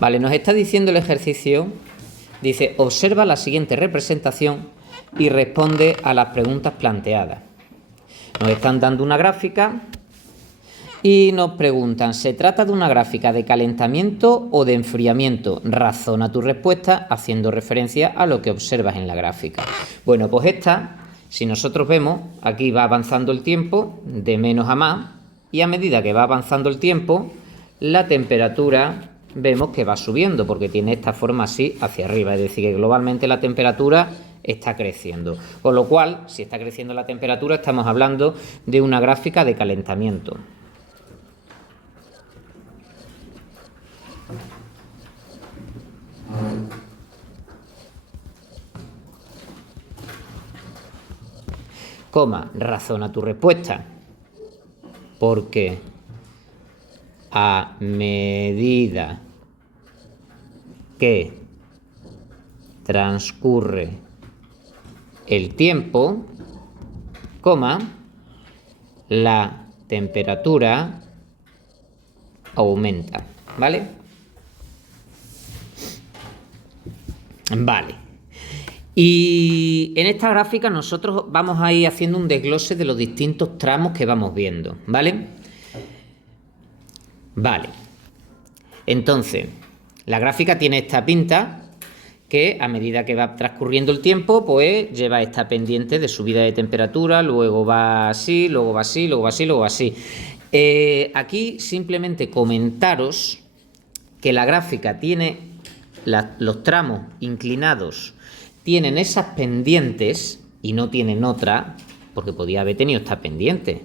Vale, nos está diciendo el ejercicio, dice, observa la siguiente representación y responde a las preguntas planteadas. Nos están dando una gráfica y nos preguntan, ¿se trata de una gráfica de calentamiento o de enfriamiento? Razona tu respuesta haciendo referencia a lo que observas en la gráfica. Bueno, pues esta, si nosotros vemos, aquí va avanzando el tiempo de menos a más, y a medida que va avanzando el tiempo, la temperatura vemos que va subiendo, porque tiene esta forma así hacia arriba, es decir, que globalmente la temperatura está creciendo. Con lo cual, si está creciendo la temperatura, estamos hablando de una gráfica de calentamiento. Coma, razona tu respuesta, porque a medida que transcurre el tiempo, coma, la temperatura aumenta, ¿vale? Vale. Y en esta gráfica nosotros vamos a ir haciendo un desglose de los distintos tramos que vamos viendo, ¿vale? Vale. Entonces, la gráfica tiene esta pinta que a medida que va transcurriendo el tiempo, pues lleva esta pendiente de subida de temperatura, luego va así, luego va así, luego va así, luego va así. Aquí simplemente comentaros que la gráfica tiene los tramos inclinados, tienen esas pendientes y no tienen otra, porque podía haber tenido esta pendiente,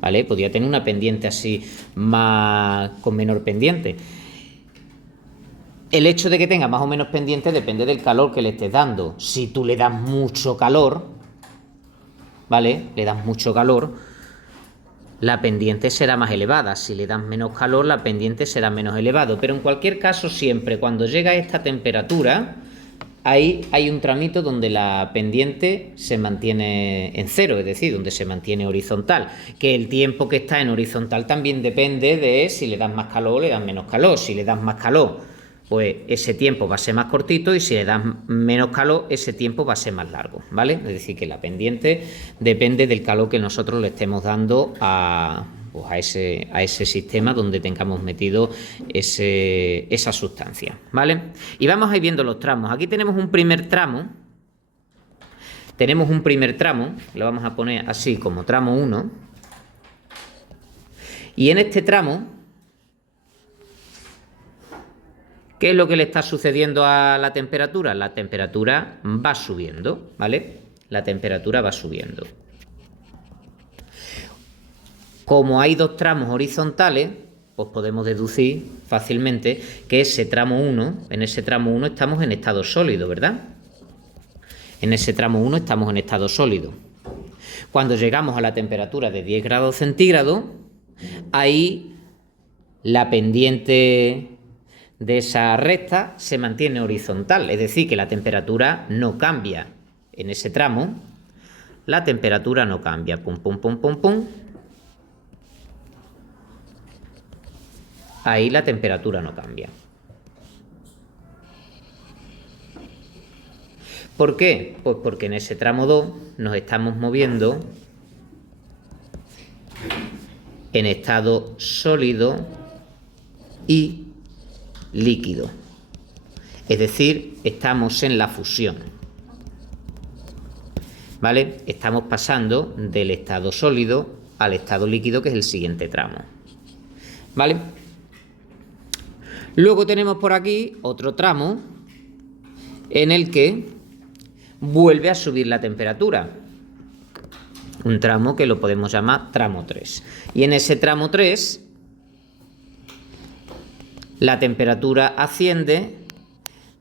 ¿vale? Podría tener una pendiente así más con menor pendiente. El hecho de que tenga más o menos pendiente depende del calor que le estés dando. Si tú le das mucho calor, ¿vale? Le das mucho calor, la pendiente será más elevada. Si le das menos calor, la pendiente será menos elevada. Pero en cualquier caso, siempre cuando llega a esta temperatura, ahí hay un tramito donde la pendiente se mantiene en cero, es decir, donde se mantiene horizontal. Que el tiempo que está en horizontal también depende de si le das más calor o le das menos calor. Si le das más calor, pues ese tiempo va a ser más cortito, y si le das menos calor, ese tiempo va a ser más largo, ¿vale? Es decir, que la pendiente depende del calor que nosotros le estemos dando a ese sistema donde tengamos metido esa sustancia, ¿vale? Y vamos a ir viendo los tramos. Aquí tenemos un primer tramo. Lo vamos a poner así como tramo 1. Y en este tramo, ¿qué es lo que le está sucediendo a la temperatura? La temperatura va subiendo, ¿vale? La temperatura va subiendo. Como hay dos tramos horizontales, pues podemos deducir fácilmente que en ese tramo 1 estamos en estado sólido, ¿verdad? En ese tramo 1 estamos en estado sólido. Cuando llegamos a la temperatura de 10 grados centígrados, ahí la pendiente de esa recta se mantiene horizontal, es decir, que la temperatura no cambia. En ese tramo, la temperatura no cambia. Pum, pum, pum, pum, pum. Ahí la temperatura no cambia. ¿Por qué? Pues porque en ese tramo 2 nos estamos moviendo en estado sólido y líquido. Es decir, estamos en la fusión, ¿vale? Estamos pasando del estado sólido al estado líquido, que es el siguiente tramo, ¿vale? Luego tenemos por aquí otro tramo en el que vuelve a subir la temperatura. Un tramo que lo podemos llamar tramo 3. Y en ese tramo 3, la temperatura asciende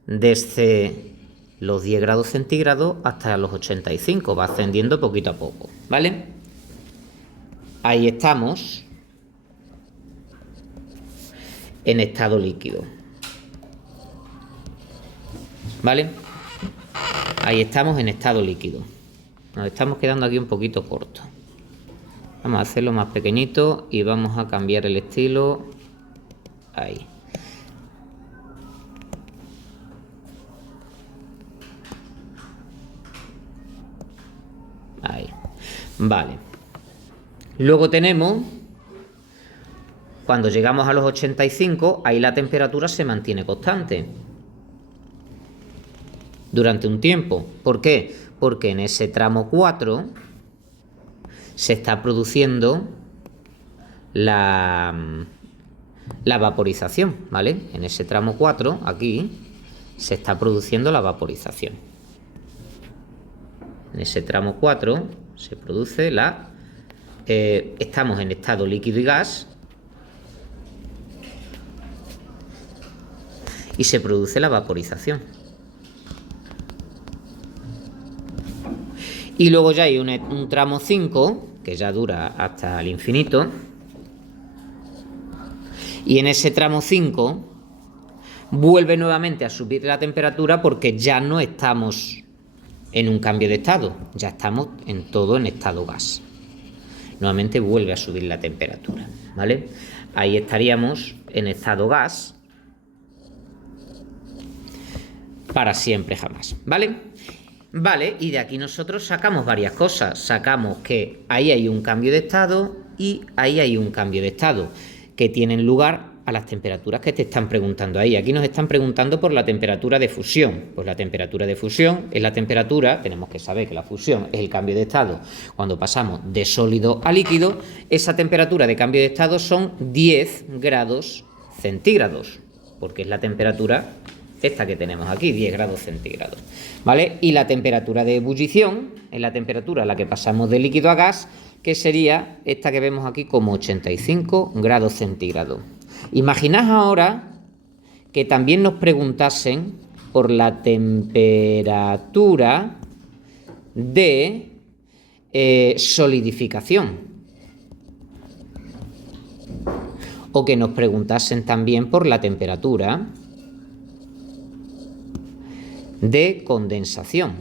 desde los 10 grados centígrados hasta los 85. Va ascendiendo poquito a poco, ¿vale? Ahí estamos en estado líquido, ¿vale? Ahí estamos en estado líquido. Nos estamos quedando aquí un poquito cortos. Vamos a hacerlo más pequeñito y vamos a cambiar el estilo. Ahí. Vale. Luego tenemos, cuando llegamos a los 85, ahí la temperatura se mantiene constante durante un tiempo. ¿Por qué? Porque en ese tramo 4 se está produciendo la vaporización, ¿vale? En ese tramo 4, aquí, se está produciendo la vaporización. En ese tramo 4 se produce estamos en estado líquido y gas y se produce la vaporización. Y luego ya hay un tramo 5 que ya dura hasta el infinito. Y en ese tramo 5 vuelve nuevamente a subir la temperatura porque ya no estamos en un cambio de estado, ya estamos en estado gas. Nuevamente vuelve a subir la temperatura, ¿vale? Ahí estaríamos en estado gas para siempre jamás, ¿vale? Vale, y de aquí nosotros sacamos varias cosas. Sacamos que ahí hay un cambio de estado y ahí hay un cambio de estado que tienen lugar a las temperaturas que te están preguntando ahí. Aquí nos están preguntando por la temperatura de fusión. Pues la temperatura de fusión es la temperatura, tenemos que saber que la fusión es el cambio de estado cuando pasamos de sólido a líquido. Esa temperatura de cambio de estado son 10 grados centígrados, porque es la temperatura esta que tenemos aquí, 10 grados centígrados, ¿vale? Y la temperatura de ebullición es la temperatura a la que pasamos de líquido a gas, que sería esta que vemos aquí como 85 grados centígrados. Imaginad ahora que también nos preguntasen por la temperatura de solidificación, o que nos preguntasen también por la temperatura de condensación.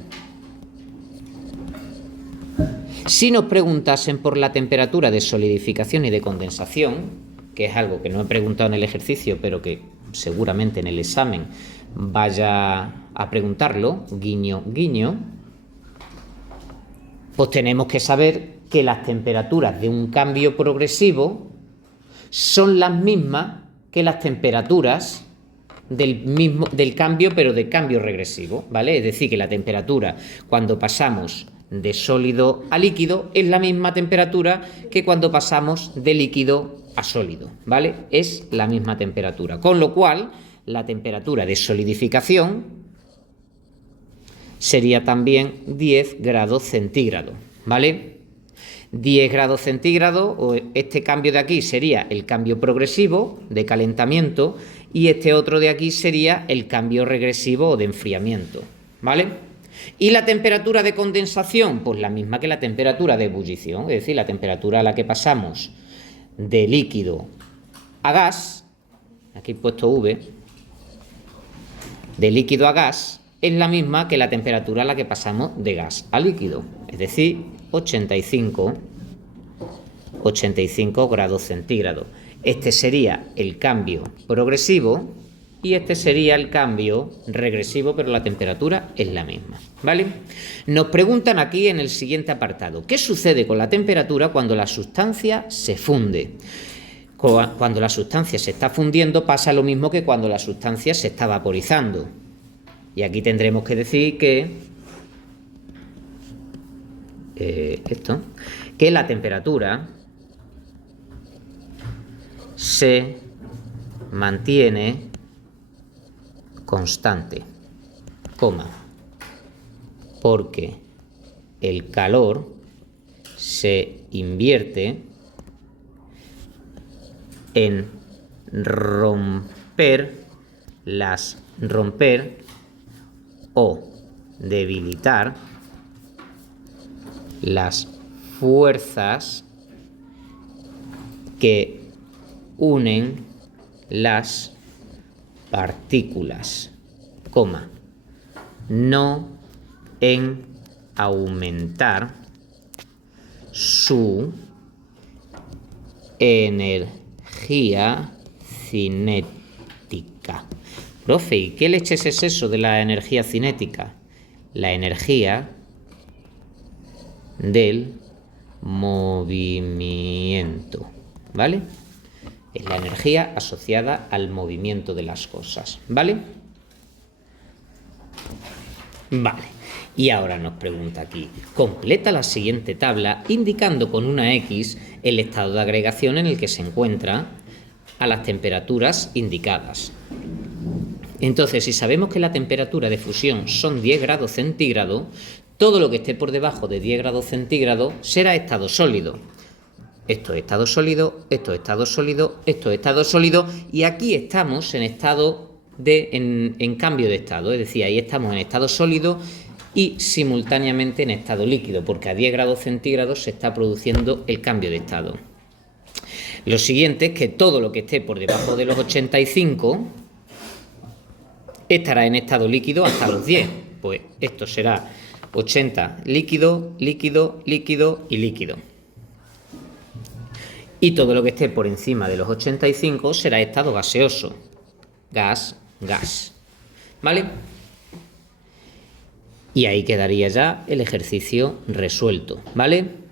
Si nos preguntasen por la temperatura de solidificación y de condensación, que es algo que no he preguntado en el ejercicio, pero que seguramente en el examen vaya a preguntarlo, guiño, guiño, pues tenemos que saber que las temperaturas de un cambio progresivo son las mismas que las temperaturas del cambio, pero de cambio regresivo, ¿vale? Es decir, que la temperatura cuando pasamos de sólido a líquido es la misma temperatura que cuando pasamos de líquido a sólido, ¿vale? Es la misma temperatura, con lo cual la temperatura de solidificación sería también 10 grados centígrados, ¿vale? 10 grados centígrados, o este cambio de aquí sería el cambio progresivo de calentamiento y este otro de aquí sería el cambio regresivo o de enfriamiento, ¿vale? Y la temperatura de condensación, pues la misma que la temperatura de ebullición, es decir, la temperatura a la que pasamos de líquido a gas, aquí he puesto V, de líquido a gas, es la misma que la temperatura a la que pasamos de gas a líquido, es decir, 85 grados centígrados. Este sería el cambio progresivo y este sería el cambio regresivo, pero la temperatura es la misma, ¿vale? Nos preguntan aquí en el siguiente apartado, ¿qué sucede con la temperatura cuando la sustancia se funde? Cuando la sustancia se está fundiendo pasa lo mismo que cuando la sustancia se está vaporizando. Y aquí tendremos que decir que la temperatura se mantiene constante, porque el calor se invierte en romper o debilitar las fuerzas que unen las partículas, no en aumentar su energía cinética. Profe, ¿y qué leches es eso de la energía cinética? La energía del movimiento, ¿vale? Es la energía asociada al movimiento de las cosas, ¿vale? Vale. Y ahora nos pregunta aquí, completa la siguiente tabla indicando con una X el estado de agregación en el que se encuentra a las temperaturas indicadas. Entonces, si sabemos que la temperatura de fusión son 10 grados centígrados, todo lo que esté por debajo de 10 grados centígrados será estado sólido. Esto es estado sólido, esto es estado sólido, esto es estado sólido, y aquí estamos en estado en cambio de estado, es decir, ahí estamos en estado sólido y simultáneamente en estado líquido, porque a 10 grados centígrados se está produciendo el cambio de estado. Lo siguiente es que todo lo que esté por debajo de los 85 estará en estado líquido hasta los 10. Pues esto será 80 líquido, líquido, líquido y líquido. Y todo lo que esté por encima de los 85 será estado gaseoso. Gas, gas. ¿Vale? Y ahí quedaría ya el ejercicio resuelto, ¿vale?